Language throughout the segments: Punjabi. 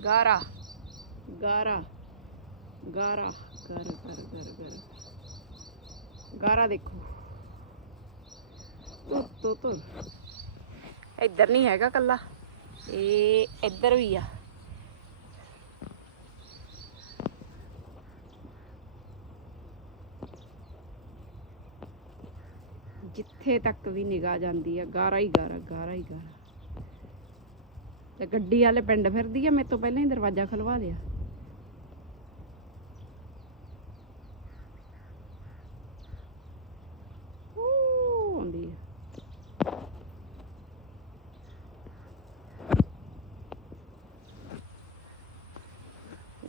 ਗਾਰਾ ਗਾਰਾ ਗਾਰਾ ਗਰ ਗਰ ਗਰ ਗਰ ਗਾਰਾ ਦੇਖੋ। ਤੋ ਤੋ ਤੋ ਇੱਧਰ ਨਹੀਂ ਹੈਗਾ ਕੱਲਾ ਇਹ ਇੱਧਰ ਵੀ ਆ। ਜਿੱਥੇ ਤੱਕ ਵੀ ਨਿਗਾਹ ਜਾਂਦੀ ਆ, ਗਾਰਾ ਹੀ ਗਾਰਾ ਗਾਰਾ ਹੀ ਗਾਰਾ। ਤੇ ਗੱਡੀ ਵਾਲੇ ਪਿੰਡ ਫਿਰਦੀ ਆ ਮੇਰੇ ਤੋਂ ਪਹਿਲਾਂ ਹੀ ਦਰਵਾਜ਼ਾ ਖਲਵਾ ਲਿਆ।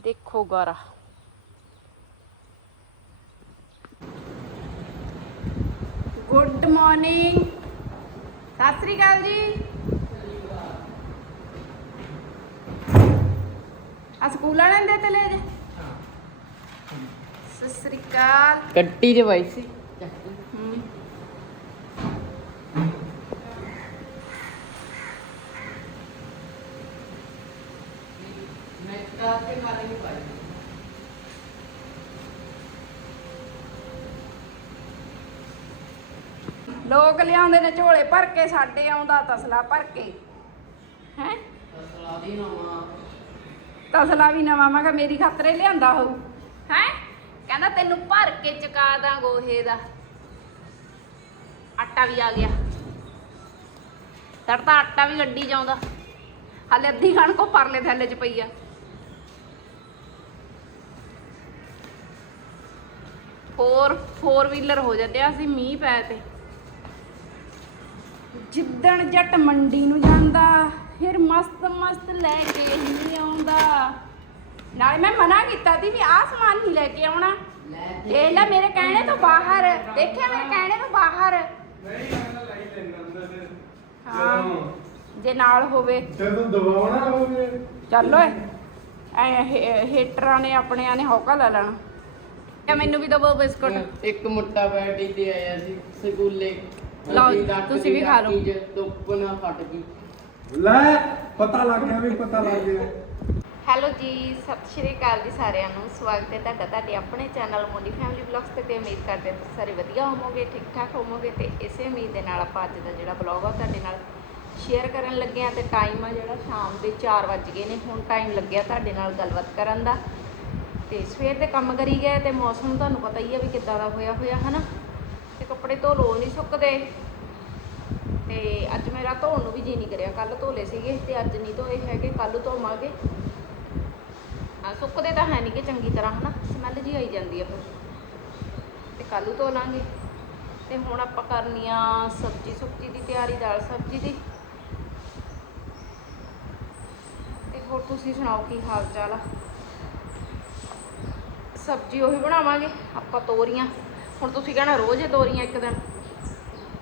ਦੇਖੋ ਗਾਰਾ। ਗੁੱਡ ਮਾਰਨਿੰਗ ਸਤਿ ਸ੍ਰੀ ਅਕਾਲ ਜੀ। ਆ ਸਕੂਲ ਵਾਲਿਆਂ ਦੇ ਤੇ ਲੈ ਜਾ। ਸਤਿ ਸ੍ਰੀ ਅਕਾਲ। ਕੱਟੀ ਦੇ ਵਾਈ ਸੀ। ਲੋਕ ਲਿਆਉਂਦੇ ਨੇ ਝੋਲੇ ਭਰ ਕੇ ਸਾਡੇ ਆਉਂਦਾ ਤਸਲਾ ਭਰ ਕੇ। ਹੈ? ਅਸਲਾ ਦੀ ਨਵਾਂ ਤਸਲਾ ਵੀ ਨਵਾਂ ਮੈਂ ਕਿਹਾ ਮੇਰੀ ਖਾਤਰੇ ਲਿਆਂਦਾ ਹੋਊ। ਹੈ? ਕਹਿੰਦਾ ਤੈਨੂੰ ਭਰ ਕੇ ਚਕਾ ਦਾਂ ਗੋਹੇ ਦਾ। ਆਟਾ ਵੀ ਆ ਗਿਆ। ਤੜਤਾ ਆਟਾ ਵੀ ਗੱਡੀ ਜਾਉਂਦਾ ਹਾਲੇ ਅੱਧੀ ਕਣਕ ਉਹ ਪਰਲੇ ਥੈਲੇ 'ਚ ਪਈ ਆ। ਫੋਰ ਫੋਰ ਵੀਲਰ ਹੋ ਜਾਂਦੇ ਆ ਅਸੀਂ ਮੀਂਹ ਪੈ ਤੇ। ਜਿੱਦਣ ਜੱਟ ਮੰਡੀ ਨੂੰ ਜਾਂਦਾ ਫਿਰ ਮਸਤ ਮਸਤ ਲੈ ਕੇ ਹੀ ਆਉਂਦਾ। ਨਾਲੇ ਮੈਂ ਮਨਾ ਕੀਤਾ ਸੀ ਵੀ ਆਹ ਸਮਾਨ ਨਹੀਂ ਲੈ ਕੇ ਆਉਣਾ। ਲੈ ਇਹ ਲੈ ਮੇਰੇ ਕਹਿਣੇ ਤੋਂ ਬਾਹਰ। ਦੇਖਿਆ ਮੇਰੇ ਕਹਿਣੇ ਤੋਂ ਬਾਹਰ। ਹਾਂ। ਜੇ ਨਾਲ ਹੋਵੇ। ਜਦੋਂ ਦਬਾਉਣਾ ਹੋਵੇ। ਚੱਲ ਓਏ। ਐ ਹੇਟਰਾਂ ਨੇ ਆਪਣਿਆਂ ਨੇ ਹੌਕਾ ਲੈ ਲੈਣਾ। ਤੇ ਮੈਨੂੰ ਵੀ ਦਵੋ ਬਿਸਕੁਟ। ਇੱਕ ਮੁੱਟਾ ਬੈਠੀ ਤੇ ਆਇਆ ਸੀ ਸਕੂਲੇ। ਲਓ ਜੀ, ਤੁਸੀਂ ਵੀ ਖਾ ਲਓ। ਨਾਲ ਫਟ ਗਈ। ਲੈ, ਪਤਾ ਲੱਗ ਗਿਆ ਵੀ ਪਤਾ ਲੱਗ ਗਿਆ। ਹੈਲੋ ਜੀ, ਸਤਿ ਸ਼੍ਰੀ ਅਕਾਲ ਜੀ ਸਾਰਿਆਂ ਨੂੰ। ਸਵਾਗਤ ਹੈ ਤੁਹਾਡਾ ਤੁਹਾਡੇ ਆਪਣੇ ਚੈਨਲ ਮੋਡੀ ਫੈਮਿਲੀ ਬਲੌਗਸ ਤੇ ਤੇ ਉਮੀਦ ਕਰਦੇ ਹਾਂ ਤੁਸੀਂ ਸਾਰੇ ਵਧੀਆ ਹੋਵੋਗੇ ਠੀਕ ਠਾਕ ਹੋਵੋਗੇ ਤੇ ਇਸੇ ਉਮੀਦ ਦੇ ਨਾਲ ਆਪਾਂ ਅੱਜ ਦਾ ਜਿਹੜਾ ਬਲੌਗ ਆ ਤੁਹਾਡੇ ਨਾਲ ਸ਼ੇਅਰ ਕਰਨ ਲੱਗੇ ਆ ਤੇ ਟਾਈਮ ਆ ਜਿਹੜਾ ਸ਼ਾਮ ਦੇ 4 ਵੱਜ ਗਏ ਨੇ। ਹੁਣ ਟਾਈਮ ਲੱਗਿਆ ਤੁਹਾਡੇ ਨਾਲ ਗੱਲਬਾਤ ਕਰਨ ਦਾ। ਤੇ ਸਵੇਰ ਦੇ ਕੰਮ ਕਰੀ ਗਏ ਤੇ ਮੌਸਮ ਤੁਹਾਨੂੰ ਪਤਾ ਹੀ ਆ ਵੀ ਕਿੱਦਾਂ ਦਾ ਹੋਇਆ ਹੋਇਆ ਹਨਾ? ਤੇ ਕੱਪੜੇ ਧੋ ਲੋ ਨਹੀਂ ਸੁੱਕਦੇ। ਤੇ ਅੱਜ ਮੇਰਾ ਧੋਣ ਨੂੰ ਵੀ ਜੀ ਨਹੀਂ ਕਰਿਆ। ਕੱਲ ਧੋਲੇ ਸੀਗੇ ਤੇ ਅੱਜ ਨਹੀਂ ਧੋਏ ਹੈਗੇ ਕੱਲ ਧੋਵਾਂਗੇ। ਆ, ਸੁੱਕਦੇ ਤਾਂ ਹੈ ਨਹੀਂ ਕਿ ਚੰਗੀ ਤਰ੍ਹਾਂ, ਹਨਾ? ਸਮੈਲ ਜੀ ਆਈ ਜਾਂਦੀ ਆ ਫਿਰ। ਤੇ ਕੱਲ ਧੋ ਲਾਂਗੇ। ਤੇ ਹੁਣ ਆਪਾਂ ਕਰਨੀ ਆ ਸਬਜੀ ਸੁਬਜੀ ਦੀ ਤਿਆਰੀ, ਦਾਲ ਸਬਜੀ ਦੀ। ਤੇ ਹੋਰ ਤੁਸੀਂ ਸੁਣਾਓ ਕੀ ਹਾਲ ਚਾਲ ਆ? ਸਬਜੀ ਉਹੀ ਬਣਾਵਾਂਗੇ, ਆਪਾਂ ਤੋਰੀਆਂ। ਹੁਣ ਤੁਸੀਂ ਕਹਿਣਾ ਰੋਜ਼ ਹੀ ਤੋਰੀਆਂ ਇੱਕ ਦਿਨ।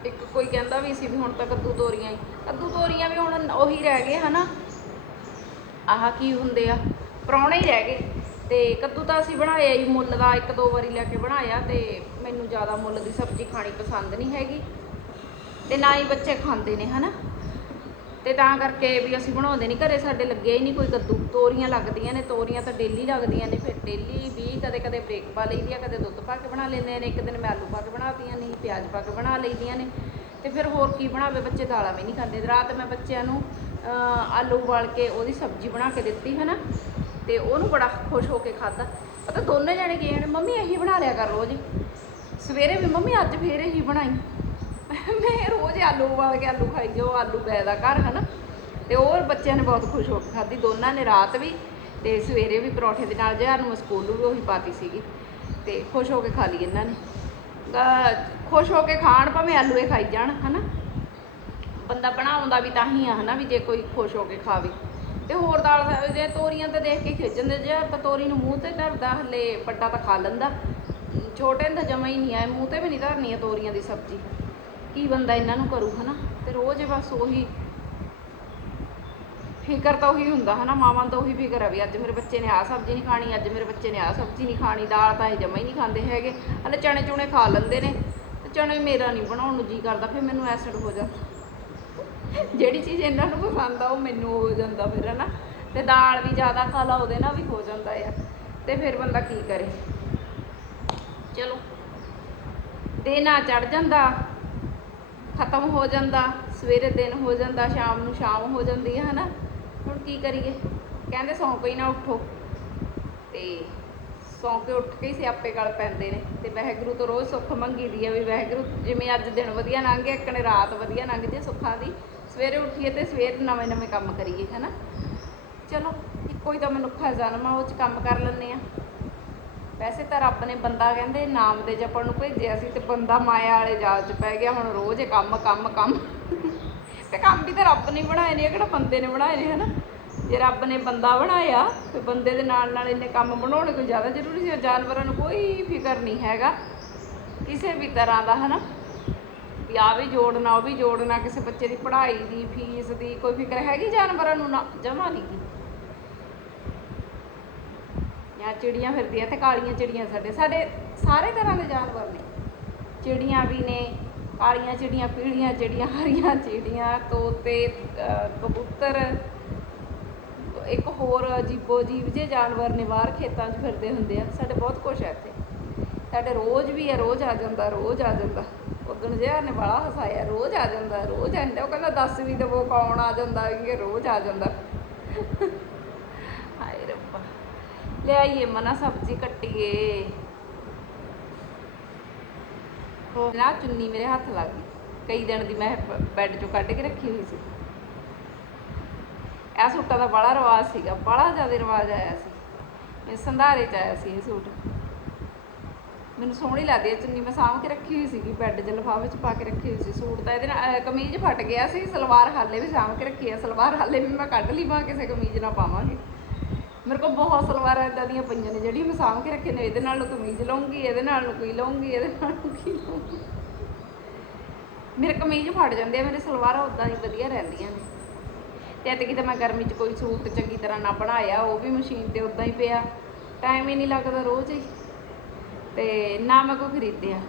ਇੱਕ ਕੋਈ ਕਹਿੰਦਾ ਵੀ ਸੀ ਵੀ ਹੁਣ ਤਾਂ ਕੱਦੂ ਤੋਰੀਆਂ ਹੀ। ਕੱਦੂ ਤੋਰੀਆਂ ਵੀ ਹੁਣ ਉਹੀ ਰਹਿ ਗਏ ਹਨਾ। ਆਹ ਕੀ ਹੁੰਦੇ ਆ? ਪ੍ਰਾਹੁਣੇ ਹੀ ਰਹਿ ਗਏ। ਤੇ ਕੱਦੂ ਤਾਂ ਅਸੀਂ ਬਣਾਇਆ ਹੀ, ਮੁੱਲ ਦਾ ਇੱਕ ਦੋ ਵਾਰੀ ਲੈ ਕੇ ਬਣਾਇਆ ਤੇ ਮੈਨੂੰ ਜ਼ਿਆਦਾ ਮੁੱਲ ਦੀ ਸਬਜ਼ੀ ਖਾਣੀ ਪਸੰਦ ਨਹੀਂ ਹੈਗੀ। ਤੇ ਨਾ ਹੀ ਬੱਚੇ ਖਾਂਦੇ ਨੇ ਹਨਾ। ਤੇ ਤਾਂ ਕਰਕੇ ਵੀ ਅਸੀਂ ਬਣਾਉਂਦੇ ਨਹੀਂ, ਘਰੇ ਸਾਡੇ ਲੱਗਿਆ ਹੀ ਨਹੀਂ ਕੋਈ ਕੱਦੂ। ਤੋਰੀਆਂ ਲੱਗਦੀਆਂ ਨੇ, ਤੋਰੀਆਂ ਤਾਂ ਡੇਲੀ ਲੱਗਦੀਆਂ ਨੇ ਫਿਰ ਡੇਲੀ ਵੀ ਕਦੇ ਕਦੇ ਬ੍ਰੇਕ ਪਾ ਲਈਦੀ ਆ ਕਦੇ ਦੁੱਧ ਪਾ ਕੇ ਬਣਾ ਲੈਂਦੇ ਨੇ, ਇੱਕ ਦਿਨ ਮੈਂ ਆਲੂ ਪਾ ਕੇ ਬਣਾਤੀਆਂ ਨਹੀਂ ਪਿਆਜ਼ ਪਾ ਕੇ ਬਣਾ ਲਈਦੀਆਂ ਨੇ। ਤੇ ਫਿਰ ਹੋਰ ਕੀ ਬਣਾਵੇ, ਬੱਚੇ ਦਾਲਾਂ ਵੀ ਨਹੀਂ ਖਾਂਦੇ। ਰਾਤ ਮੈਂ ਬੱਚਿਆਂ ਨੂੰ ਆਲੂ ਉਬਾਲ ਕੇ ਉਹਦੀ ਸਬਜ਼ੀ ਬਣਾ ਕੇ ਦਿੱਤੀ ਹੈ ਨਾ ਤੇ ਉਹਨੂੰ ਬੜਾ ਖੁਸ਼ ਹੋ ਕੇ ਖਾਧਾ। ਪਤਾ ਦੋਨੇ ਜਣੇ ਗਏ ਨੇ, ਮੰਮੀ ਇਹੀ ਬਣਾ ਲਿਆ ਕਰ ਰੋਜ਼ ਸਵੇਰੇ ਵੀ, ਮੰਮੀ ਅੱਜ ਫੇਰ ਇਹੀ ਬਣਾਈ। ਮੈਂ ਰੋਜ਼ ਆਲੂ ਉਬਾਲ ਕੇ ਆਲੂ ਖਾਈ ਜਾਓ, ਆਲੂ ਬੈ ਦਾ ਘਰ, ਹਨਾ? ਤੇ ਉਹ ਬੱਚਿਆਂ ਨੇ ਬਹੁਤ ਖੁਸ਼ ਹੋ ਕੇ ਖਾਧੀ, ਦੋਨਾਂ ਨੇ ਰਾਤ ਵੀ ਤੇ ਸਵੇਰੇ ਵੀ ਪਰੌਠੇ ਦੇ ਨਾਲ ਜਹਰ ਨੂੰ ਸਕੂਲ ਵੀ ਉਹੀ ਪਾਤੀ ਸੀਗੀ ਤੇ ਖੁਸ਼ ਹੋ ਕੇ ਖਾ ਲਈ ਇਹਨਾਂ ਨੇ। ਖੁਸ਼ ਹੋ ਕੇ ਖਾਣ ਭਾਵੇਂ ਆਲੂਏ ਖਾਈ ਜਾਣ, ਹਨਾ? ਬੰਦਾ ਬਣਾਉਂਦਾ ਵੀ ਤਾਂ ਹੀ ਆ, ਹਨਾ, ਵੀ ਜੇ ਕੋਈ ਖੁਸ਼ ਹੋ ਕੇ ਖਾਵੇ। ਤੇ ਹੋਰ ਦਾਲ ਜੇ ਤੋਰੀਆਂ ਤਾਂ ਦੇਖ ਕੇ ਖਿੱਚ ਜਾਂਦੇ, ਜੇ ਆਪਾਂ ਤੋਰੀ ਨੂੰ ਮੂੰਹ ਤੇ ਧਰਦਾ, ਹਲੇ ਵੱਡਾ ਤਾਂ ਖਾ ਲੈਂਦਾ। ਛੋਟੇ ਨੂੰ ਤਾਂ ਜਮਾ ਹੀ ਨਹੀਂ ਆਏ ਮੂੰਹ ਤੇ ਵੀ ਨਹੀਂ ਧਰਨੀ ਆ ਤੋਰੀਆਂ ਦੀ ਸਬਜ਼ੀ। ਕੀ ਬੰਦਾ ਇਹਨਾਂ ਨੂੰ ਕਰੂ, ਹਨਾ? ਤੇ ਰੋਜ਼ ਬਸ ਉਹੀ ਫਿਕਰ ਤਾਂ ਉਹੀ ਹੁੰਦਾ, ਹਨਾ? ਮਾਵਾਂ ਦਾ ਉਹੀ ਫਿਕਰ ਆ ਵੀ ਅੱਜ ਮੇਰੇ ਬੱਚੇ ਨੇ ਆਹ ਸਬਜ਼ੀ ਨਹੀਂ ਖਾਣੀ, ਅੱਜ ਮੇਰੇ ਬੱਚੇ ਨੇ ਆਹ ਸਬਜ਼ੀ ਨਹੀਂ ਖਾਣੀ, ਦਾਲ ਤਾਂ ਇਹ ਜਮਾ ਹੀ ਨਹੀਂ ਖਾਂਦੇ ਹੈਗੇ। ਹਲੇ ਚਣੇ ਚੁਣੇ ਖਾ ਲੈਂਦੇ ਨੇ, ਤੇ ਚਣੇ ਮੇਰਾ ਨਹੀਂ ਬਣਾਉਣ ਨੂੰ ਜੀ ਕਰਦਾ, ਫਿਰ ਮੈਨੂੰ ਐਸਿਡ ਹੋ ਜਾਂਦਾ ਜਿਹੜੀ ਚੀਜ਼ ਇਹਨਾਂ ਨੂੰ ਪਸੰਦ ਆ, ਉਹ ਮੈਨੂੰ ਹੋ ਜਾਂਦਾ ਫਿਰ, ਹਨਾ? ਤੇ ਦਾਲ ਵੀ ਜ਼ਿਆਦਾ ਖਾ ਲਾ, ਉਹਦੇ ਨਾਲ ਵੀ ਹੋ ਜਾਂਦਾ ਆ। ਤੇ ਫਿਰ ਬੰਦਾ ਕੀ ਕਰੇ? ਚਲੋ। ਦੇ ਨਾ ਚੜ ਜਾਂਦਾ। ਖਤਮ ਹੋ ਜਾਂਦਾ, ਸਵੇਰੇ ਦਿਨ ਹੋ ਜਾਂਦਾ, ਸ਼ਾਮ ਨੂੰ ਸ਼ਾਮ ਹੋ ਜਾਂਦੀ ਹੈ ਹਨਾ? ਹੁਣ ਕੀ ਕਰੀਏ? ਕਹਿੰਦੇ ਸੌਂ ਕੇ ਹੀ ਨਾ ਉੱਠੋ। ਤੇ ਸੌਂ ਕੇ ਉੱਠ ਕੇ ਹੀ ਸਿਆਪੇ ਗਲ ਪੈਂਦੇ ਨੇ। ਤੇ ਵਹਿਗੁਰੂ ਤੋਂ ਰੋਜ਼ ਸੁੱਖ ਮੰਗੀ ਦੀ ਆ ਵੀ ਵਹਿਗੁਰੂ ਜਿਵੇਂ ਅੱਜ ਦਿਨ ਵਧੀਆ ਲੰਘ ਗਿਆ ਇੱਕਣੇ ਰਾਤ ਵਧੀਆ ਲੰਘ ਜੇ ਸੁੱਖਾਂ ਦੀ। ਸਵੇਰੇ ਉੱਠੀਏ ਤੇ ਸਵੇਰ ਨਵੇਂ ਨਵੇਂ ਕੰਮ ਕਰੀਏ, ਹਨਾ? ਚਲੋ, ਇੱਕੋ ਹੀ ਤਾਂ ਮਨੁੱਖਾ ਜਨਮ ਆ, ਉਹ ਚ ਕੰਮ ਕਰ ਲੈਂਦੇ ਆ। ਵੈਸੇ ਤਾਂ ਰੱਬ ਨੇ ਬੰਦਾ ਕਹਿੰਦੇ ਨਾਮ ਦੇ ਜਪਣ ਨੂੰ ਭੇਜਿਆ ਸੀ ਤੇ ਬੰਦਾ ਮਾਇਆ ਵਾਲੇ ਜਾਲ 'ਚ ਪੈ ਗਿਆ, ਹੁਣ ਰੋਜ਼ ਕੰਮ ਕੰਮ ਕੰਮ। ਤੇ ਕੰਮ ਵੀ ਤਾਂ ਰੱਬ ਨੇ ਬਣਾਏ ਨੇ ਕਿਹੜਾ ਬੰਦੇ ਨੇ ਬਣਾਏ ਨੇ, ਹਨਾ? ਜੇ ਰੱਬ ਨੇ ਬੰਦਾ ਬਣਾਇਆ, ਤੇ ਬੰਦੇ ਦੇ ਨਾਲ ਨਾਲ ਇੰਨੇ ਕੰਮ ਬਣਾਉਣੇ ਕੋਈ ਜ਼ਿਆਦਾ ਜ਼ਰੂਰੀ ਸੀ ਜਾਨਵਰਾਂ ਨੂੰ ਕੋਈ ਫਿਕਰ ਨਹੀਂ ਹੈਗਾ, ਕਿਸੇ ਵੀ ਤਰ੍ਹਾਂ ਦਾ, ਹਨਾ? ਵੀ ਆ ਵੀ ਜੋੜਨਾ, ਉਹ ਵੀ ਜੋੜਨਾ, ਕਿਸੇ ਬੱਚੇ ਦੀ ਪੜ੍ਹਾਈ ਦੀ, ਫੀਸ ਦੀ, ਕੋਈ ਫਿਕਰ ਹੈਗੀ ਜਾਨਵਰਾਂ ਨੂੰ ਨਾ? ਜਮਾ ਨਹੀਂ ਜਾਂ ਚਿੜੀਆਂ ਫਿਰਦੀਆਂ ਤੇ ਕਾਲੀਆਂ ਚਿੜੀਆਂ ਸਾਡੇ ਸਾਡੇ ਸਾਰੇ ਤਰ੍ਹਾਂ ਦੇ ਜਾਨਵਰ ਨੇ। ਚਿੜੀਆਂ ਵੀ ਨੇ, ਕਾਲੀਆਂ ਚਿੜੀਆਂ, ਪੀਲੀਆਂ ਚਿੜੀਆਂ, ਹਰੀਆਂ ਚਿੜੀਆਂ, ਤੋਤੇ ਕਬੂਤਰ, ਇੱਕ ਹੋਰ ਅਜੀਬੋ ਅਜੀਬ ਜਿਹੇ ਜਾਨਵਰ ਨੇ, ਬਾਹਰ ਖੇਤਾਂ 'ਚ ਫਿਰਦੇ ਹੁੰਦੇ ਆ। ਸਾਡੇ ਬਹੁਤ ਕੁਝ ਹੈ ਇੱਥੇ। ਸਾਡੇ ਰੋਜ਼ ਵੀ ਹੈ ਰੋਜ਼ ਆ ਜਾਂਦਾ, ਰੋਜ਼ ਆ ਜਾਂਦਾ। ਉਦਣ ਜਿਹਾ ਨੇ ਬੜਾ ਹਸਾਇਆ, ਰੋਜ਼ ਆ ਜਾਂਦਾ, ਰੋਜ਼ ਆਂਦਾ ਉਹ ਕਹਿੰਦਾ, ਦੱਸ ਵੀ ਦਵੋ ਕੌਣ ਆ ਜਾਂਦਾ, ਇਹ ਰੋਜ਼ ਆ ਜਾਂਦਾ ਹਾਏ ਰੱਬਾ ਲੈ ਆਈਏ ਮਨਾ ਸਬਜ਼ੀ ਕੱਟੀਏ। ਹੋ ਨਾ ਚੁੰਨੀ ਮੇਰੇ ਹੱਥ ਲੱਗ ਗਈ। ਕਈ ਦਿਨ ਦੀ ਮੈਂ ਬੈੱਡ ਚੋਂ ਕੱਢ ਕੇ ਰੱਖੀ ਹੋਈ ਸੀ। ਇਹ ਸੂਟਾਂ ਦਾ ਬੜਾ ਰਿਵਾਜ ਸੀਗਾ ਬੜਾ ਜ਼ਿਆਦਾ ਰਿਵਾਜ ਆਇਆ ਸੀ। ਇਹ ਸੰਧਾਰੇ ਚ ਆਇਆ ਸੀ ਇਹ ਸੂਟ। ਮੈਨੂੰ ਸੋਹਣੀ ਲੱਗਦੀ ਹੈ ਚੁੰਨੀ ਮੈਂ ਸਾਂਭ ਕੇ ਰੱਖੀ ਹੋਈ ਸੀਗੀ ਬੈੱਡ 'ਚ ਲਿਫਾਫੇ 'ਚ ਪਾ ਕੇ ਰੱਖੀ ਹੋਈ ਸੀ। ਸੂਟ ਤਾਂ ਇਹਦੇ ਨਾਲ ਕਮੀਜ਼ ਫਟ ਗਿਆ ਸੀ ਸਲਵਾਰ ਹਾਲੇ ਵੀ ਸਾਂਭ ਕੇ ਰੱਖੀ ਹੈ ਸਲਵਾਰ ਹਾਲੇ ਵੀ ਮੈਂ ਕੱਢ ਲਈ ਮੈਂ ਕਿਸੇ ਕਮੀਜ਼ ਨਾਲ ਪਾਵਾਂਗੀ। ਮੇਰੇ ਕੋਲ ਬਹੁਤ ਸਲਵਾਰਾਂ ਇਦਾਂ ਦੀਆਂ ਪਈਆਂ ਨੇ, ਜਿਹੜੀਆਂ ਮੈਂ ਸਾਂਭ ਕੇ ਰੱਖੇ ਨੇ, ਇਹਦੇ ਨਾਲ ਨੂੰ ਕਮੀਜ਼ ਲਵਾਂਗੀ ਇਹਦੇ ਨਾਲ ਨੂੰ ਕੋਈ ਲਵਾਂਗੀ ਇਹਦੇ ਨਾਲ ਨੂੰ ਕੀ ਲਵਾਂਗੀ ਮੇਰੇ ਕਮੀਜ਼ ਫਟ ਜਾਂਦੇ ਆ, ਮੇਰੇ ਸਲਵਾਰਾਂ ਉਦਾਂ ਹੀ ਵਧੀਆ ਰਹਿੰਦੀਆਂ ਨੇ। ਤੇ ਐਤਕੀ ਤਾਂ ਮੈਂ ਗਰਮੀ 'ਚ ਕੋਈ ਸੂਟ ਚੰਗੀ ਤਰ੍ਹਾਂ ਨਾ ਬਣਾਇਆ, ਉਹ ਵੀ ਮਸ਼ੀਨ ਤੇ ਉਦਾਂ ਹੀ ਪਿਆ। ਟਾਈਮ ਹੀ ਨਹੀਂ ਲੱਗਦਾ ਰੋਜ਼ ਹੀ। ਤੇ ਨਾ ਮੈਂ ਕੋਈ ਖਰੀਦਿਆ।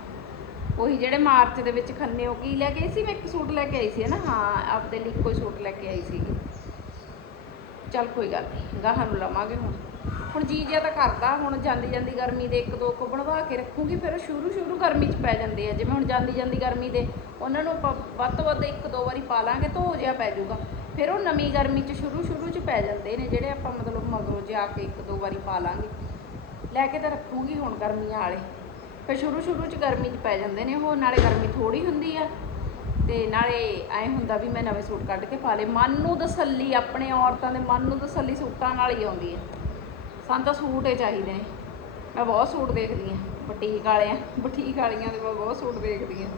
ਉਹੀ ਜਿਹੜੇ ਮਾਰਚ ਦੇ ਵਿੱਚ ਖੰਨੇ, ਉਹ ਕੀ ਲੈ ਕੇ ਆਈ ਸੀ ਮੈਂ? ਇੱਕ ਸੂਟ ਲੈ ਕੇ ਆਈ ਸੀ ਨਾ ਹਾਂ, ਆਪਦੇ ਲਈ ਕੋਈ ਸੂਟ ਲੈ ਕੇ ਆਈ ਸੀਗੀ। ਚੱਲ ਕੋਈ ਗੱਲ ਨਹੀਂ, ਗਾਹਾਂ ਨੂੰ ਲਵਾਂਗੇ ਹੁਣ। ਹੁਣ ਜੀ ਜਿਆ ਤਾਂ ਕਰਦਾ, ਹੁਣ ਜਾਂਦੀ ਜਾਂਦੀ ਗਰਮੀ ਦੇ ਇੱਕ ਦੋ ਕੋ ਬਣਵਾ ਕੇ ਰੱਖੂਗੀ, ਫਿਰ ਸ਼ੁਰੂ ਸ਼ੁਰੂ ਗਰਮੀ 'ਚ ਪੈ ਜਾਂਦੇ ਆ। ਜਿਵੇਂ ਹੁਣ ਜਾਂਦੀ ਜਾਂਦੀ ਗਰਮੀ ਦੇ, ਉਹਨਾਂ ਨੂੰ ਆਪਾਂ ਵੱਧ ਤੋਂ ਵੱਧ ਇੱਕ ਦੋ ਵਾਰੀ ਪਾ ਲਾਂਗੇ ਧੋ ਜਿਆ ਪੈ ਜਾਊਗਾ। ਫਿਰ ਉਹ ਨਵੀਂ ਗਰਮੀ 'ਚ ਸ਼ੁਰੂ ਸ਼ੁਰੂ 'ਚ ਪੈ ਜਾਂਦੇ ਨੇ, ਜਿਹੜੇ ਆਪਾਂ ਮਤਲਬ ਮਗਰੋਂ ਜਾ ਕੇ ਇੱਕ ਦੋ ਵਾਰੀ ਪਾ ਲਾਂਗੇ। ਲੈ ਕੇ ਤਾਂ ਰੱਖੂਗੀ ਹੁਣ ਗਰਮੀਆਂ ਵਾਲੇ। ਫਿਰ ਸ਼ੁਰੂ ਸ਼ੁਰੂ 'ਚ ਗਰਮੀ 'ਚ ਪੈ ਜਾਂਦੇ ਨੇ ਉਹ, ਨਾਲੇ ਗਰਮੀ ਥੋੜੀ ਹੁੰਦੀ ਆ। ਤੇ ਨਾਲੇ ਐ ਹੁੰਦਾ ਵੀ ਮੈਂ ਨਵੇਂ ਸੂਟ ਕੱਢ ਕੇ ਪਾ ਲਏ। ਮਨ ਨੂੰ ਤਸੱਲੀ, ਆਪਣੇ ਔਰਤਾਂ ਦੇ ਮਨ ਨੂੰ ਤਸੱਲੀ ਸੂਟਾਂ ਨਾਲ ਹੀ ਆਉਂਦੀ ਹੈ। ਸਾਨੂੰ ਤਾਂ ਸੂਟ ਹੀ ਚਾਹੀਦੇ ਨੇ। ਮੈਂ ਬਹੁਤ ਸੂਟ ਦੇਖਦੀ ਹਾਂ। ਬੁਟੀਕ ਵਾਲਿਆਂ, ਬੁਟੀਕ ਵਾਲੀਆਂ ਦੇ ਮੈਂ ਬਹੁਤ ਸੂਟ ਦੇਖਦੀ ਹਾਂ।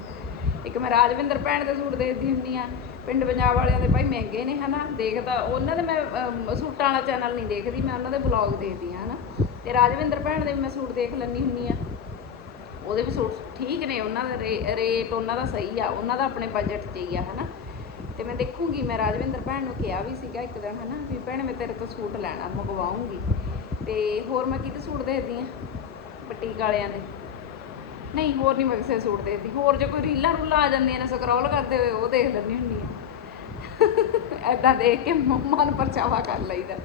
ਇੱਕ ਮੈਂ ਰਾਜਵਿੰਦਰ ਭੈਣ ਦੇ ਸੂਟ ਦੇਖਦੀ ਹੁੰਦੀ ਆ ਪਿੰਡ ਪੰਜਾਬ ਵਾਲਿਆਂ ਦੇ ਭਾਈ ਮਹਿੰਗੇ ਨੇ, ਹਨਾ? ਦੇਖਦਾ, ਉਹਨਾਂ ਦੇ ਮੈਂ ਸੂਟਾਂ ਵਾਲਾ ਚੈਨਲ ਨਹੀਂ ਦੇਖਦੀ, ਮੈਂ ਉਹਨਾਂ ਦੇ ਬਲੌਗ ਦੇਖਦੀ ਹਾਂ, ਹਨਾ? ਤੇ ਰਾਜਵਿੰਦਰ ਭੈਣ ਦੇ ਵੀ ਮੈਂ ਸੂਟ ਦੇਖ ਲੈਂਦੀ ਹੁੰਦੀ ਆ ਉਹਦੇ ਵੀ ਸੂਟ ਠੀਕ ਨੇ, ਉਹਨਾਂ ਦਾ ਰੇ- ਰੇਟ ਉਹਨਾਂ ਦਾ ਸਹੀ ਆ, ਉਹਨਾਂ ਦਾ ਆਪਣੇ ਬਜਟ 'ਚ ਹੀ ਆ, ਹਨਾ। ਤੇ ਮੈਂ ਦੇਖੂੰਗੀ, ਮੈਂ ਰਾਜਵਿੰਦਰ ਭੈਣ ਨੂੰ ਕਿਹਾ ਵੀ ਸੀਗਾ ਇੱਕ ਦਿਨ, ਹਨਾ, ਵੀ ਭੈਣ ਮੈਂ ਤੇਰੇ ਤੋਂ ਸੂਟ ਲੈਣਾ, ਮੰਗਵਾਉਂਗੀ। ਤੇ ਹੋਰ ਮੈਂ ਕਿਹਦੇ ਸੂਟ ਦੇਖਦੀ ਆ? ਬਟੀਕ ਵਾਲਿਆਂ ਦੇ। ਨਹੀਂ, ਹੋਰ ਨਹੀਂ ਮੈਂ ਕਿਸੇ ਸੂਟ ਦੇਖਦੀ ਹੋਰ ਜੇ ਕੋਈ ਰੀਲਾਂ ਰੂਲਾਂ ਆ ਜਾਂਦੀਆਂ ਨੇ ਸਕਰੋਲ ਕਰਦੇ ਹੋਏ, ਉਹ ਦੇਖ ਲੈਂਦੀ ਹੁੰਦੀ ਆ। ਐਦਾਂ ਦੇਖ ਕੇ ਮ- ਮਨ ਪਰਚਾਵਾ ਕਰ ਲਈਦਾ।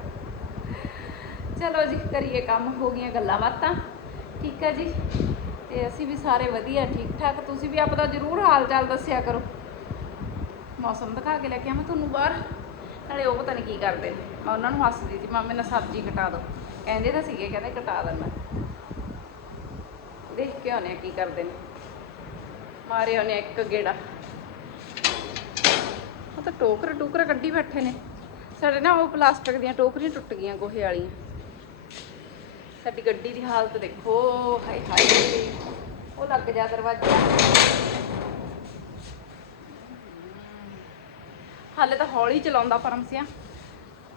ਚਲੋ ਜੀ, ਕਰੀਏ ਕੰਮ, ਹੋ ਗਈਆਂ ਗੱਲਾਂ ਬਾਤਾਂ। ਠੀਕ ਹੈ ਜੀ। ਤੇ ਅਸੀਂ ਵੀ ਸਾਰੇ ਵਧੀਆ ਠੀਕ ਠਾਕ ਤੁਸੀਂ ਵੀ ਆਪਦਾ ਜ਼ਰੂਰ ਹਾਲ ਚਾਲ ਦੱਸਿਆ ਕਰੋ। ਮੌਸਮ ਦਿਖਾ ਕੇ ਲੈ ਕੇ ਆਵਾਂ ਤੁਹਾਨੂੰ ਬਾਹਰ। ਨਾਲੇ ਉਹ ਪਤਾ ਨਹੀਂ ਕੀ ਕਰਦੇ। ਨੇ ਮੈਂ ਉਹਨਾਂ ਨੂੰ ਹੱਸਦੀ ਸੀ, ਮਾਮੇ ਨਾਲ ਸਬਜ਼ੀ ਕਟਾ ਦੋ। ਕਹਿੰਦੇ ਤਾਂ ਸੀਗੇ, ਕਹਿੰਦੇ ਕਟਾ ਦਿੰਦਾ। ਦੇਖ ਕੇ ਆਉਂਦੇ ਆ ਕੀ ਕਰਦੇ ਨੇ। ਮਾਰੇ ਆਉਂਦੇ ਆ ਇੱਕ ਗੇੜਾ। ਉਹ ਤਾਂ ਟੋਕਰ ਟੋਕਰ ਕੱਢੀ ਬੈਠੇ ਨੇ। ਸਾਡੇ ਨਾ ਉਹ ਪਲਾਸਟਿਕ ਦੀਆਂ ਟੋਕਰੀਆਂ ਟੁੱਟ ਗਈਆਂ, ਗੋਹੇ ਵਾਲੀਆਂ। ਸਾਡੀ ਗੱਡੀ ਦੀ ਹਾਲਤ ਦੇਖੋ, ਹਾਏ ਹਾਏ। ਉਹ ਲੱਗ ਜਾ ਦਰਵਾਜ਼ਾ। ਹਾਲੇ ਤਾਂ ਹੌਲੀ ਚਲਾਉਂਦਾ ਫਰਮਸਿਆ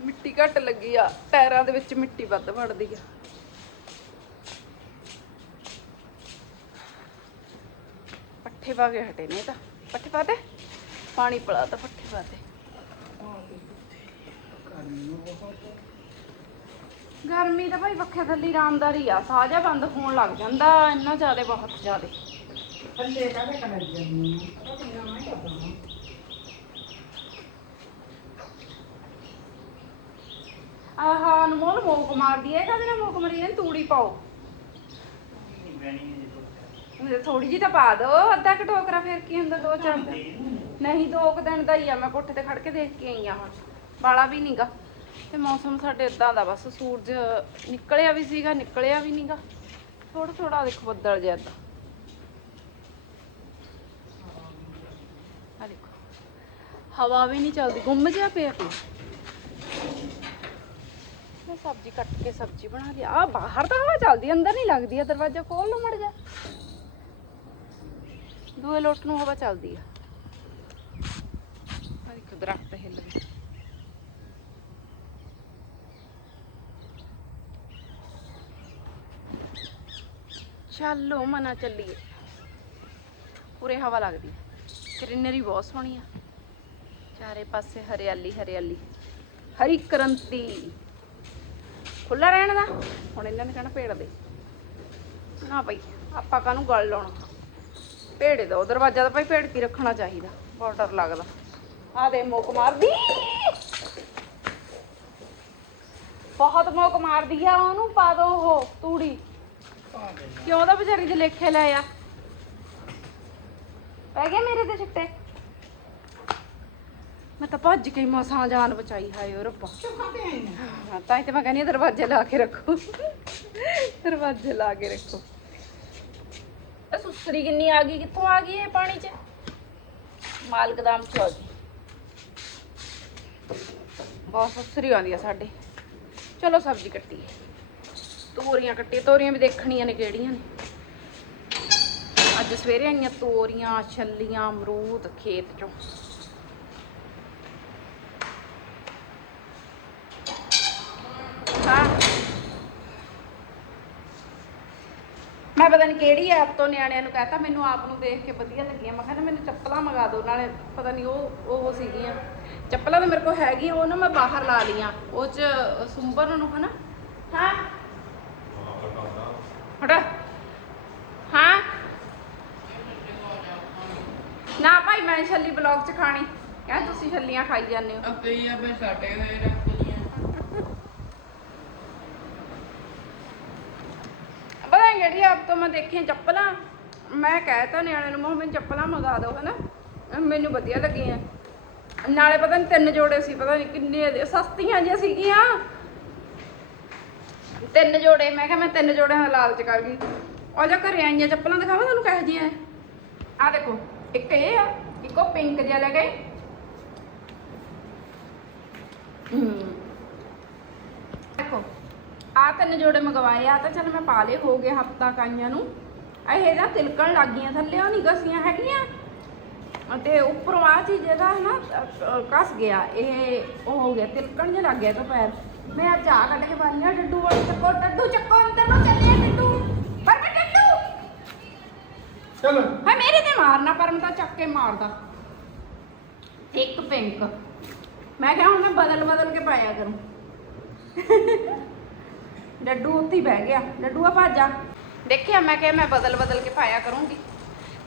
ਮਿੱਟੀ ਘੱਟ ਲੱਗੀ ਆ ਟਾਇਰਾਂ ਦੇ ਵਿੱਚ ਮਿੱਟੀ ਵੱਧ ਵੜਦੀ ਆ। ਪੱਠੇ ਪਾ ਕੇ ਹਟੇ ਨੇ ਤਾਂ। ਪੱਠੇ ਪਾ ਦੇ। ਪਾਣੀ ਪਿਲਾ ਤਾਂ ਪੱਠੇ ਪਾ ਦੇ। ਗਰਮੀ ਤਾਂ ਭਾਈ ਪੱਖੇ ਥੱਲੇ ਆਰਾਮਦਾਰੀ ਆ ਸਾਹ ਜਿਹਾ ਬੰਦ ਹੋਣ ਲੱਗ ਜਾਂਦਾ ਇੰਨਾ ਜ਼ਿਆਦਾ ਬਹੁਤ ਜ਼ਿਆਦਾ। ਥੱਲੇ ਕਾਹਦੇ ਕਲਰ ਜੰਨੀ ਪਤਾ ਕਿੰਨਾ ਮੈਂ ਕਰਦਾ ਆਹਾ ਅਨਮੋਲ ਮੋਕ ਮਾਰਦੀ ਹੈ ਕਦੇ ਨਾ ਮੋਕ ਮਰੀ ਜਾਂਦੀ ਤੂੜੀ ਪਾਓ। ਥੋੜੀ ਜੀ ਤਾਂ ਪਾ ਦੋ ਅੱਧਾ ਕੁ ਟੋਕਰਾ ਫਿਰ ਕੀ ਹੁੰਦਾ ਦੋ ਚਾਰ ਨਹੀਂ ਦੋ ਕੁ ਦਿਨ ਦਾ ਹੀ ਆ ਮੈਂ ਕੋਠੇ ਤੇ ਖੜ ਕੇ ਦੇਖ ਕੇ ਆਈ ਆ ਹੁਣ। ਬਾਲਾ ਵੀ ਨਹੀਂਗਾ ਤੇ ਮੌਸਮ ਸਾਡੇ ਇਦਾਂ ਦਾ ਬਸ, ਸੂਰਜ ਨਿਕਲਿਆ ਵੀ ਸੀਗਾ, ਨਿਕਲਿਆ ਵੀ ਨਹੀਂਗਾ ਥੋੜਾ ਥੋੜਾ ਦੇਖੋ ਬੱਦਲ ਜਿਹਾ ਏਦਾਂ। ਆ ਦੇਖੋ। ਹਵਾ ਵੀ ਨਹੀਂ ਚੱਲਦੀ, ਗੁੰਮ ਜਿਹਾ ਪਿਆ ਪਿਆ ਮੈਂ ਸਬਜ਼ੀ ਕੱਟ ਕੇ ਸਬਜ਼ੀ ਬਣਾ ਲਈ। ਆ ਬਾਹਰ ਤਾਂ ਹਵਾ ਚੱਲਦੀ, ਅੰਦਰ ਨਹੀਂ ਲੱਗਦੀ ਆ, ਦਰਵਾਜ਼ਾ ਖੋਲ ਲਓ ਮੜ ਜਾ ਦੂਏ ਲੋਟ ਨੂੰ ਹਵਾ ਚੱਲਦੀ ਆ। ਆ ਦੇਖੋ, ਦਰਖਤ ਹਿੱਲ ਗਏ। ਚੱਲੋ ਮਨਾ ਚੱਲੀਏ। ਪੂਰੇ ਹਵਾ ਲੱਗਦੀ ਗ੍ਰੀਨਰੀ ਬਹੁਤ ਸੋਹਣੀ ਆ। ਚਾਰੇ ਪਾਸੇ ਹਰਿਆਲੀ ਹਰਿਆਲੀ। ਹਰੀ ਕਰੰਤੀ। ਖੁੱਲਾ ਰਹਿਣ ਦਾ? ਹੁਣ ਇਹਨਾਂ ਨੇ ਕਹਿਣਾ ਭੇੜ ਦੇ। ਨਾ ਭਾਈ ਆਪਾਂ ਕਾਹਨੂੰ ਗੱਲ ਲਾਉਣਾ? ਭੇੜੇ ਦੋ ਦਰਵਾਜ਼ਾ ਤਾਂ ਭਾਈ ਭੇੜ ਕੀ ਰੱਖਣਾ ਚਾਹੀਦਾ। ਬਹੁਤ ਡਰ ਲੱਗਦਾ। ਆ ਦੇ ਮੋਕ ਮਾਰਦੀ। ਬਹੁਤ ਮੋਕ ਮਾਰਦੀ ਆ ਉਹਨੂੰ, ਪਾ ਦੋ ਉਹ ਤੂੜੀ। ਕਿਉਂ ਦਾ ਵਿਚਾਰੀ ਦੇ ਲੇਖੇ ਲੈ ਆ? ਪੈ ਗਿਆ ਮੇਰੇ ਤੇ ਛਿੱਟੇ ਮੈਂ ਤਾਂ ਭੱਜ ਕੇ ਮਸਾਂ ਜਾਨ ਬਚਾਈ, ਹਾਏ ਓ ਰੱਬਾ। ਹਾਂ, ਤਾਂ ਹੀ ਤੇ ਮੈਂ ਕਹਿੰਦੀ ਹਾਂ ਦਰਵਾਜ਼ੇ ਲਾ ਕੇ ਰੱਖੋ। ਦਰਵਾਜ਼ੇ ਲਾ ਕੇ ਰੱਖੋ। ਇਹ ਸੁਸਰੀ ਕਿੰਨੀ ਆ ਗਈ, ਕਿੱਥੋਂ ਆ ਗਈ ਇਹ ਪਾਣੀ 'ਚ? ਮਾਲਕਦਾਮ 'ਚ ਆ ਗਈ। ਬਹੁਤ ਸੁਸਰੀ ਆਉਂਦੀ ਆ ਸਾਡੇ। ਚਲੋ ਸਬਜ਼ੀ ਕੱਟੀਏ ਤੋਰੀਆਂ ਕੱਟੀਏ ਤੋਰੀਆਂ ਵੀ ਦੇਖਣੀਆਂ ਨੇ ਕਿਹੜੀਆਂ ਨੇ। ਅੱਜ ਸਵੇਰੇ ਆਈਆਂ ਤੋਰੀਆਂ, ਛੱਲੀਆਂ, ਅਮਰੂਦ ਖੇਤ 'ਚੋਂ। ਮੈਂ ਪਤਾ ਨਹੀਂ ਕਿਹੜੀ ਐਪ ਤੋਂ ਨਿਆਣਿਆਂ ਨੂੰ ਕਹਤਾ, ਮੈਨੂੰ ਆਪ ਨੂੰ ਦੇਖ ਕੇ ਵਧੀਆ ਲੱਗੀਆਂ। ਮੈਂ ਕਹਿੰਦਾ ਮੈਨੂੰ ਚੱਪਲਾਂ ਮੰਗਾ ਦਿਓ, ਨਾਲੇ ਪਤਾ ਨਹੀਂ ਉਹ ਉਹ ਸੀਗੀਆਂ। ਚੱਪਲਾਂ ਤਾਂ ਮੇਰੇ ਕੋਲ ਹੈਗੀਆਂ, ਉਹ ਨਾ ਮੈਂ ਬਾਹਰ ਲਾ ਲੀਆਂ ਉਹ ਚ ਸੁੰਬਰ ਨੂੰ ਹਨਾ? ਹਾਂ। ਹਟਾ ਹਾਂ। ਨਾ ਭਾਈ ਮੈਂ ਛੱਲੀ ਬਲੌਗ ਚ ਖਾਣੀ। ਕਹਿ ਤੁਸੀਂ ਛੱਲੀਆਂ ਖਾਈ ਜਾਂਦੇ ਹੋ? ਅੱਗੇ ਹੀ ਆ ਫਿਰ ਸਾਡੇ ਹੋਏ ਰੱਖ ਲੀਆਂ ਪਤਾ ਨੀ ਜਿਹੜੀ ਆਪ ਤੋਂ ਮੈਂ ਦੇਖੀਆਂ ਚੱਪਲਾਂ ਮੈਂ ਕਹਿ ਤਾ ਨਿਆਣੇ ਨੂੰ ਮੈਂ ਚੱਪਲਾਂ ਮੰਗਾ ਦਿਓ ਹਨਾ? ਮੈਨੂੰ ਵਧੀਆ ਲੱਗੀਆਂ। ਨਾਲੇ ਪਤਾ ਨਹੀਂ ਤਿੰਨ ਜੋੜੇ ਸੀ ਪਤਾ ਨਹੀਂ ਕਿੰਨੇ ਸਸਤੀਆਂ ਜਿਹੀਆਂ ਸੀਗੀਆਂ। ਤਿੰਨ ਜੋੜੇ ਮੈਂ ਕਿਹਾ ਮੈਂ ਤਿੰਨ ਜੋੜਿਆਂ ਦਾ ਲਾਲਚ ਕਰ ਗਈ। ਉਹ ਜਾ ਘਰੇ ਆਈਆਂ ਚੱਪਲਾਂ ਦਿਖਾਵਾਂ ਤੁਹਾਨੂੰ ਕਿਹੋ ਜਿਹੀਆਂ ਆ ਦੇਖੋ ਇੱਕ ਇਹ ਆ ਇੱਕੋ ਪਿੰਕ ਜਿਹਾ ਲੈ ਗਏ ਦੇਖੋ ਆ ਤਿੰਨ ਜੋੜੇ ਮੰਗਵਾਏ ਆ ਤਾਂ ਚਲ ਮੈਂ ਪਾ ਲਏ ਹੋ ਗਏ ਹਫਤਾ ਕਾਈਆਂ ਨੂੰ। ਇਹ ਜਾਂ ਤਿਲਕਣ ਲੱਗ ਗਈਆਂ ਥੱਲੇ ਉਹ ਨਹੀਂ ਗਸੀਆਂ ਹੈਗੀਆਂ। ਤੇ ਉੱਪਰੋਂ ਆ ਚੀਜ਼ ਇਹਦਾ ਨਾ ਅ, ਅ, ਕੱਸ ਗਿਆ ਇਹ ਉਹ ਹੋ ਗਿਆ ਤਿਲਕਣ ਜਿਹਾ ਲੱਗ ਗਿਆ ਤਾਂ ਪੈਰ। ਮੈਂ ਆ ਚਾਹ ਕੱਢ ਕੇ ਪਾਣੀ ਆ ਡੱਡੂ ਵਾਲੀ ਚੱਕੋ ਡੱਡੂ ਚੱਕੋ ਅੰਦਰ ਨੂੰ ਚੱਲਿਆ ਡੱਡੂ। ਪਰ ਮੈਂ ਡੱਡੂ। ਚਲੋ। ਹਾਂ ਮੇਰੇ ਤੇ ਮਾਰਨਾ ਪਰ ਮੈਂ ਤਾਂ ਚੱਕ ਕੇ ਮਾਰਦਾ। ਇੱਕ ਪਿੰਕ। ਮੈਂ ਕਿਹਾ ਹੁਣ ਮੈਂ ਬਦਲ ਬਦਲ ਕੇ ਪਾਇਆ ਕਰੂੰ। ਡੱਡੂ ਉੱਥੇ ਹੀ ਬਹਿ ਗਿਆ। ਡੱਡੂ ਆ ਭਾਜਾ। ਦੇਖਿਆ ਮੈਂ ਕਿਹਾ ਮੈਂ ਬਦਲ ਬਦਲ ਕੇ ਪਾਇਆ ਕਰੂੰਗੀ।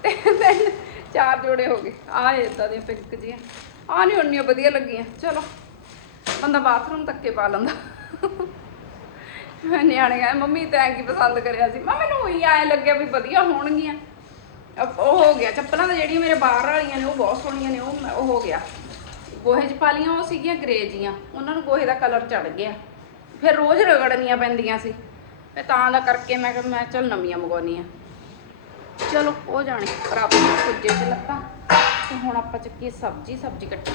ਤੇ ਤਿੰਨ ਚਾਰ ਜੋੜੇ ਹੋ ਗਏ। ਆ ਇਦਾਂ ਦੀਆਂ ਪਿੰਕ ਜੀਆਂ ਆ ਨਹੀਂ ਉਨੀਆਂ ਵਧੀਆ ਲੱਗੀਆਂ। ਚਲੋ। ਬੰਦਾ ਬਾਥਰੂਮ ਤੱਕੇ ਪਾ ਲੈਂਦਾ। ਮੈਂ ਨਿਆਣੇ ਕਹਿੰਦੇ ਮੰਮੀ ਤੈਂ ਕੀ ਪਸੰਦ ਕਰਿਆ ਸੀ? ਮੈਂ ਮੈਨੂੰ ਉਹੀ ਐ ਲੱਗਿਆ ਵੀ ਵਧੀਆ ਹੋਣਗੀਆਂ। ਉਹ ਹੋ ਗਿਆ, ਚੱਪਲਾਂ ਤਾਂ ਜਿਹੜੀਆਂ ਮੇਰੇ ਬਾਹਰ ਵਾਲੀਆਂ ਨੇ, ਉਹ ਬਹੁਤ ਸੋਹਣੀਆਂ ਨੇ, ਉਹ ਉਹ ਹੋ ਗਿਆ। ਗੋਹੇ 'ਚ ਪਾ ਲਈਆਂ ਉਹ ਸੀਗੀਆਂ ਗ੍ਰੇ ਜੀਆਂ। ਉਹਨਾਂ ਨੂੰ ਗੋਹੇ ਦਾ ਕਲਰ ਚੜ ਗਿਆ। ਫਿਰ ਰੋਜ਼ ਰਗੜਨੀਆਂ ਪੈਂਦੀਆਂ ਸੀ। ਤੇ ਤਾਂ ਦਾ ਕਰਕੇ ਮੈਂ ਕਿਹਾ, ਮੈਂ ਚਲ ਨਵੀਆਂ ਮੰਗਵਾਉਣੀ ਆ ਚਲੋ, ਉਹ ਜਾਣੇ ਪਰ ਆਪਾਂ ਕੁੱਜੇ 'ਚ ਲੱਤਾਂ। ਤੇ ਹੁਣ ਆਪਾਂ ਚੱਕੀ ਸਬਜ਼ੀ ਸਬਜ਼ੀ ਕੱਟੀ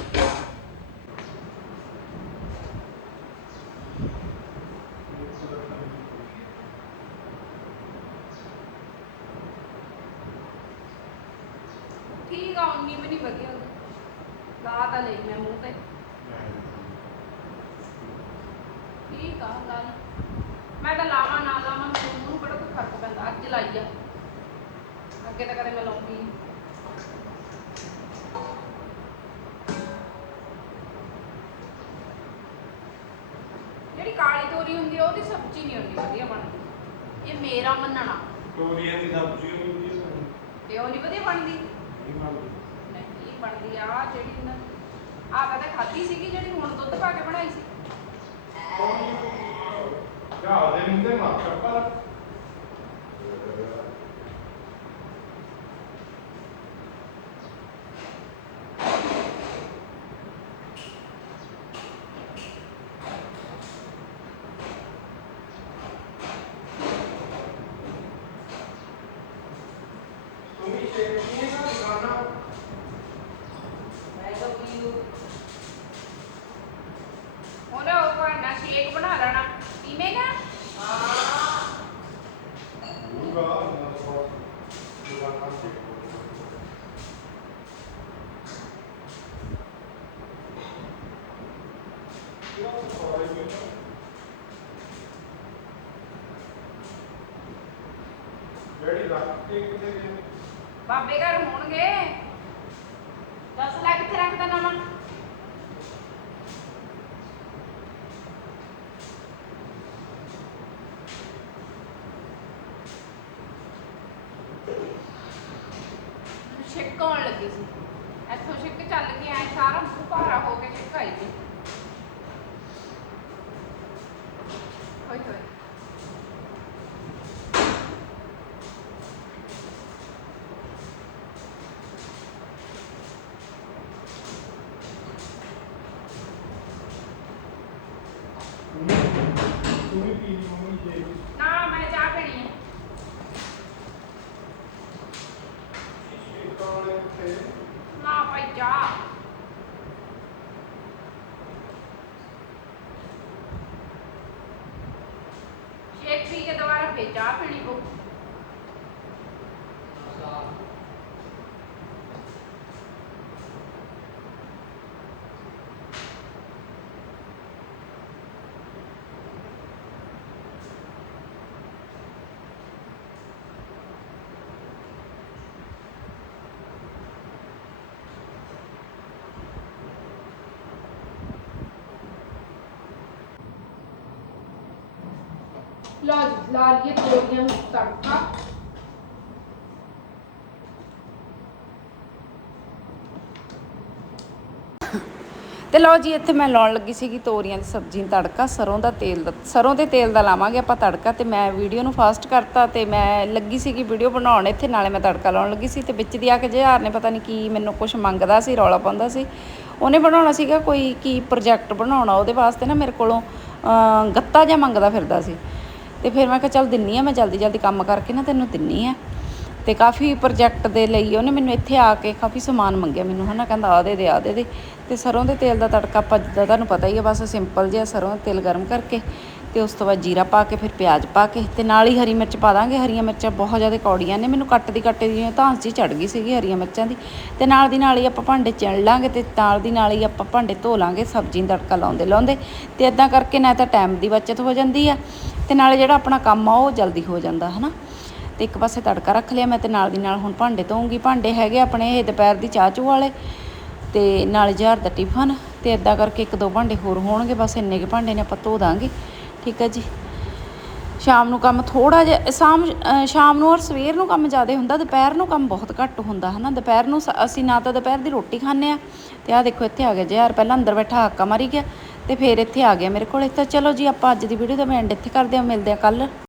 ਠੀਕ ਆ ਉਨੀ ਵੀ ਨਹੀਂ ਵਧੀਆ ਹੁੰਦੀ ਲਾ ਤਾਂ ਲਈ ਮੈਂ ਮੂੰਹ ਤੇ ਠੀਕ ਆ ਲਾ ਲਈ। ਮੈਂ ਤਾਂ ਲਾਵਾਂ ਨਾ ਲਾਵਾਂ ਮੈਨੂੰ ਮੂੰਹ ਨੂੰ ਬੜਾ ਕੋਈ ਫ਼ਰਕ ਪੈਂਦਾ ਅੱਜ ਲਾਈ ਆ ਅੱਗੇ ਤਾਂ ਕਦੇ ਮੈਂ ਲਾਉਂਦੀ ਨੀ। ਜਿਹੜੀ ਤੋਰੀ ਹੁੰਦੀ ਆ ਉਹਦੀ ਸਬਜ਼ੀ ਨਹੀਂ ਹੁੰਦੀ ਵਧੀਆ ਬਣਦੀ। ਇਹ ਮੇਰਾ ਮੰਨਣਾ। ਤੋਰੀਆਂ ਦੀ ਸਬਜ਼ੀ ਹੁੰਦੀ ਹੈ ਤੇ ਉਹ ਨਹੀਂ ਵਧੀਆ ਬਣਦੀ? ਨਹੀਂ ਬਣਦੀ। ਆ ਜਿਹੜੀ ਨਾ ਆ ਕਦੇ ਖਾਧੀ ਸੀਗੀ ਜਿਹੜੀ ਹੁਣ ਦੁੱਧ ਪਾ ਕੇ ਬਣਾਈ ਸੀ। ਜਾ? ਦੇ ਮੁੰਡੇ ਮਾਰ ਚੱਪਲ ਤੁਮੀ ਸ਼ੇਕ ਨਹੀਂ ਨਾ ਦਿਖਾਣਾ ਉਹਨੇ ਉਹ ਭਾਂਡਾ ਸ਼ੇਕ ਬਣਾ ਲੈਣਾ ਪੀਵੇਂਗਾ ਹੋਊਗਾ ਨਾ ਸਵਾਲ ਦੁਕਾਨਾਂ ਤੇ ਜਿਹੜੀ ਰੱਖ ਕੇ ਕਿਤੇ ਬਾਬੇ ਘਰ ਹੋਣਗੇ। ਦੱਸ ਲੈ ਕਿੱਥੇ ਰੱਖਦਾ ਨਵਾਂ ਛਿੱਕ ਆਉਣ ਲੱਗੀ ਸੀ ਇੱਥੋਂ ਛਿੱਕ ਚੱਲ ਕੇ ਐ ਸਾਰਾ ਮੂੰਹ ਭਾਰਾ ਹੋ ਕੇ ਛਿੱਕ ਆਈ ਸੀ ਹੋਏ ਹੋਏ ਤੂੰ ਵੀ ਪੀ ਲਈ ਮੰਮੀ ਸ਼ੇਕ ਨਾ ਮੈਂ ਚਾਹ ਪੀਣੀ ਹੈ ਸ਼ੇਕ ਵਾਲੇ ਤੇ ਨਾ ਭਾਈ ਚਾਹ ਸ਼ੇਕ ਪੀ ਕੇ ਦੁਬਾਰਾ ਫੇਰ ਚਾਹ ਪੀਣੀ ਪਊ ਲਾ ਜੀ ਲਾ ਲਈਏ ਤੋਰੀਆਂ ਨੂੰ ਤੜਕਾ। ਤੇ ਲਓ ਜੀ, ਇੱਥੇ ਮੈਂ ਲਾਉਣ ਲੱਗੀ ਸੀਗੀ ਤੋਰੀਆਂ ਦੀ ਸਬਜ਼ੀ ਨੂੰ ਤੜਕਾ। ਸਰੋਂ ਦਾ ਤੇਲ ਦਾ ਸਰੋਂ ਦੇ ਤੇਲ ਦਾ ਲਾਵਾਂਗੇ ਆਪਾਂ ਤੜਕਾ ਤੇ ਮੈਂ ਵੀਡੀਓ ਨੂੰ ਫਾਸਟ ਕਰਤਾ ਤੇ ਮੈਂ ਲੱਗੀ ਸੀਗੀ ਵੀਡੀਓ ਬਣਾਉਣ ਇੱਥੇ, ਨਾਲੇ ਮੈਂ ਤੜਕਾ ਲਾਉਣ ਲੱਗੀ ਸੀ ਤੇ ਵਿੱਚ ਦੀ ਆ ਕੇ ਜਹਾਰ ਨੇ ਪਤਾ ਨਹੀਂ ਕੀ ਮੈਨੂੰ ਕੁਝ ਮੰਗਦਾ ਸੀ, ਰੌਲਾ ਪਾਉਂਦਾ ਸੀ। ਉਹਨੇ ਬਣਾਉਣਾ ਸੀਗਾ ਕੋਈ ਕੀ ਪ੍ਰੋਜੈਕਟ ਬਣਾਉਣਾ ਉਹਦੇ ਵਾਸਤੇ ਨਾ ਮੇਰੇ ਕੋਲੋਂ ਗੱਤਾ ਜਿਹਾ ਮੰਗਦਾ ਫਿਰਦਾ ਸੀ। ਤੇ ਫਿਰ ਮੈਂ ਕਿਹਾ ਚੱਲ ਦਿੰਨੀ ਆ, ਮੈਂ ਜਲਦੀ ਜਲਦੀ ਕੰਮ ਕਰਕੇ ਨਾ ਤੈਨੂੰ ਦਿੰਨੀ ਆ। ਤੇ ਕਾਫੀ ਪ੍ਰੋਜੈਕਟ ਦੇ ਲਈ ਉਹਨੇ ਮੈਨੂੰ ਇੱਥੇ ਆ ਕੇ ਕਾਫੀ ਸਮਾਨ ਮੰਗਿਆ ਮੈਨੂੰ, ਹਨਾ, ਕਹਿੰਦਾ ਆ ਦੇ ਦੇ ਆ ਦੇ ਦੇ। ਤੇ ਸਰੋਂ ਦੇ ਤੇਲ ਦਾ ਤੜਕਾ ਆਪਾਂ ਜਿੱਦਾਂ ਤੁਹਾਨੂੰ ਪਤਾ ਹੀ ਆ, ਬਸ ਸਿੰਪਲ ਜਿਹਾ ਸਰੋਂ ਦਾ ਤੇਲ ਗਰਮ ਕਰਕੇ ਤੇ ਉਸ ਤੋਂ ਬਾਅਦ ਜੀਰਾ ਪਾ ਕੇ, ਫਿਰ ਪਿਆਜ਼ ਪਾ ਕੇ ਤੇ ਨਾਲ ਹੀ ਹਰੀ ਮਿਰਚ ਪਾ ਦਾਂਗੇ। ਹਰੀਆਂ ਮਿਰਚਾਂ ਬਹੁਤ ਜ਼ਿਆਦਾ ਕੌੜੀਆਂ ਨੇ, ਮੈਨੂੰ ਕੱਟ ਦੀ ਕੱਟੇ ਦੀ ਧਾਂਸ ਜੀ ਚੜ ਗਈ ਸੀਗੀ ਹਰੀਆਂ ਮਿਰਚਾਂ ਦੀ। ਤੇ ਨਾਲ ਦੀ ਨਾਲ ਹੀ ਆਪਾਂ ਭਾਂਡੇ ਚਿਣ ਲਾਂਗੇ ਤੇ ਨਾਲ ਦੀ ਨਾਲ ਹੀ ਆਪਾਂ ਭਾਂਡੇ ਧੋ ਲਾਂਗੇ, ਸਬਜ਼ੀ ਨੂੰ ਤੜਕਾ ਲਾਉਂਦੇ ਲਾਉਂਦੇ ਤੇ ਇਦਾਂ ਕਰਕੇ ਨਾ ਤਾਂ ਟਾਈਮ ਦੀ ਬਚਤ ਹੋ ਜਾਂਦੀ ਆ। ਤੇ ਨਾਲੇ ਜਿਹੜਾ ਆਪਣਾ ਕੰਮ ਆ, ਉਹ ਜਲਦੀ ਹੋ ਜਾਂਦਾ, ਹਨਾ? ਤੇ ਇੱਕ ਪਾਸੇ ਤੜਕਾ ਰੱਖ ਲਿਆ, ਮੈਂ ਤੇ ਨਾਲ ਦੀ ਨਾਲ ਹੁਣ ਭਾਂਡੇ ਧੋਉਂਗੀ ਭਾਂਡੇ ਹੈਗੇ ਆਪਣੇ ਇਹ ਦੁਪਹਿਰ ਦੀ ਚਾਹ ਚੂ ਵਾਲੇ, ਤੇ ਨਾਲ ਜਹਰ ਦਾ ਟਿਫਨ, ਤੇ ਇਦਾਂ ਕਰਕੇ ਇੱਕ ਦੋ ਭਾਂਡੇ ਹੋਰ ਹੋਣਗੇ, ਬਸ ਇੰਨੇ ਕੇ ਭਾਂਡੇ ਨੇ ਆਪਾਂ ਧੋ ਦਾਂਗੇ, ਠੀਕ ਹੈ ਜੀ? ਸ਼ਾਮ ਨੂੰ ਕੰਮ ਥੋੜਾ ਜਿਹਾ, ਸ਼ਾਮ ਸ਼ਾਮ ਨੂੰ ਔਰ ਸਵੇਰ ਨੂੰ ਕੰਮ ਜ਼ਿਆਦਾ ਹੁੰਦਾ, ਦੁਪਹਿਰ ਨੂੰ ਕੰਮ ਬਹੁਤ ਘੱਟ ਹੁੰਦਾ, ਹਨਾ? ਦੁਪਹਿਰ ਨੂੰ ਸ- ਅਸੀਂ ਨਾ ਤਾਂ ਦੁਪਹਿਰ ਦੀ ਰੋਟੀ ਖਾਂਦੇ ਆ, ਤੇ ਆਹ ਦੇਖੋ ਇੱਥੇ ਆ ਗਿਆ ਜਹਰ ਪਹਿਲਾਂ ਅੰਦਰ ਬੈਠਾ, ਹਾਕਾ ਮਾਰੀ ਗਿਆ ਤੇ ਫਿਰ ਇੱਥੇ ਆ ਗਿਆ ਮੇਰੇ ਕੋਲ। ਤਾਂ ਚਲੋ ਜੀ, ਆਪਾਂ ਅੱਜ ਦੀ ਵੀਡੀਓ ਦਾ ਮੈਂ ਐਂਡ ਇੱਥੇ ਕਰਦੇ ਹਾਂ। ਮਿਲਦੇ ਆ ਕੱਲ